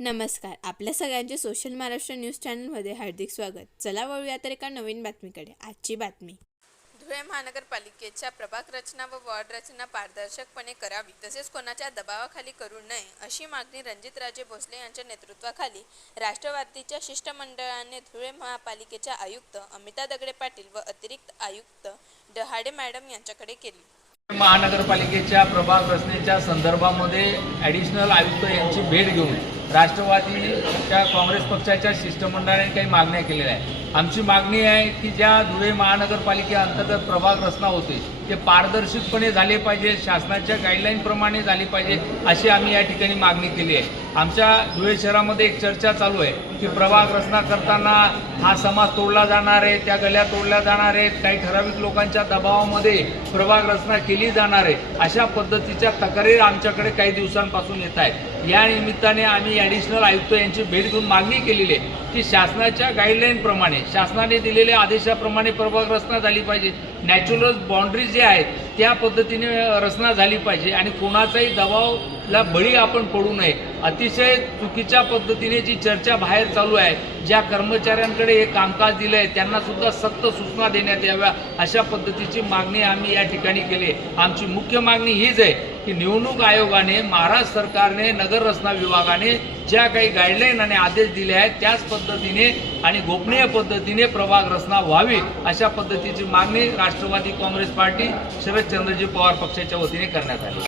नमस्कार. आपल्या सगळ्यांचे सोशल महाराष्ट्र न्यूज चॅनलमध्ये हार्दिक स्वागत. चला वळूया तर एका नवीन बातमीकडे. आजची बातमी. धुळे महानगरपालिकेच्या प्रभाग रचना व वॉर्ड रचना पारदर्शकपणे करावी तसेच कोणाच्या दबावाखाली करू नये अशी मागणी रणजितराजे भोसले यांच्या नेतृत्वाखाली राष्ट्रवादीच्या शिष्टमंडळाने धुळे महापालिकेच्या आयुक्त अमिता दगडे पाटील व अतिरिक्त आयुक्त डहाडे मॅडम यांच्याकडे केली. महानगरपालिकेच्या प्रभाग रचनेच्या संदर्भामध्ये ॲडिशनल आयुक्त यांची भेट घेऊन राष्ट्रवादीच्या काँग्रेस पक्षाच्या शिष्टमंडळाने काही मागण्या केलेल्या आहेत. आमची मागणी आहे की ज्या धुळे महानगरपालिकेअंतर्गत प्रभाग रचना होते ते पारदर्शकपणे झाले पाहिजे शासनाच्या गाईडलाईनप्रमाणे झाली पाहिजे अशी आम्ही या ठिकाणी मागणी केली आहे. आमच्या धुळे शहरामध्ये एक चर्चा चालू आहे की प्रभाग रचना करताना हा समाज तोडला जाणार आहे त्या गल्या तोडल्या जाणार आहेत काही ठराविक लोकांच्या दबावामध्ये प्रभाग रचना केली जाणार आहे अशा पद्धतीच्या तक्रारी आमच्याकडे काही दिवसांपासून येत आहेत. या निमित्ताने आम्ही ॲडिशनल आयुक्त यांची भेट घेऊन मागणी केलेली आहे की शासनाच्या गाईडलाईनप्रमाणे शासनाने दिलेल्या आदेशाप्रमाणे प्रभाग रचना झाली पाहिजे. नॅचरल बाउंड्री जे आहेत त्या पद्धतीने रचना झाली पाहिजे आणि कोणाचाही दबाव ला बळी आपण पडू नये. अतिशय चुकीच्या पद्धतीने जी चर्चा बाहेर चालू आहे ज्या कर्मचाऱ्यांकडे हे कामकाज दिलं आहे त्यांना सुद्धा सक्त सूचना देण्यात याव्या अशा पद्धतीची मागणी आम्ही या ठिकाणी केली. आहे आमची मुख्य मागणी हीच आहे की निवडणूक आयोगाने महाराष्ट्र सरकारने नगर रचना विभागाने ज्या काही गाईडलाईन आणि आदेश दिले आहेत त्याच पद्धतीने आणि गोपनीय पद्धतीने प्रभाग रचना व्हावी अशा पद्धतीची मागणी राष्ट्रवादी काँग्रेस पार्टी शरदचंद्रजी पवार पक्षाच्या वतीने करण्यात आली.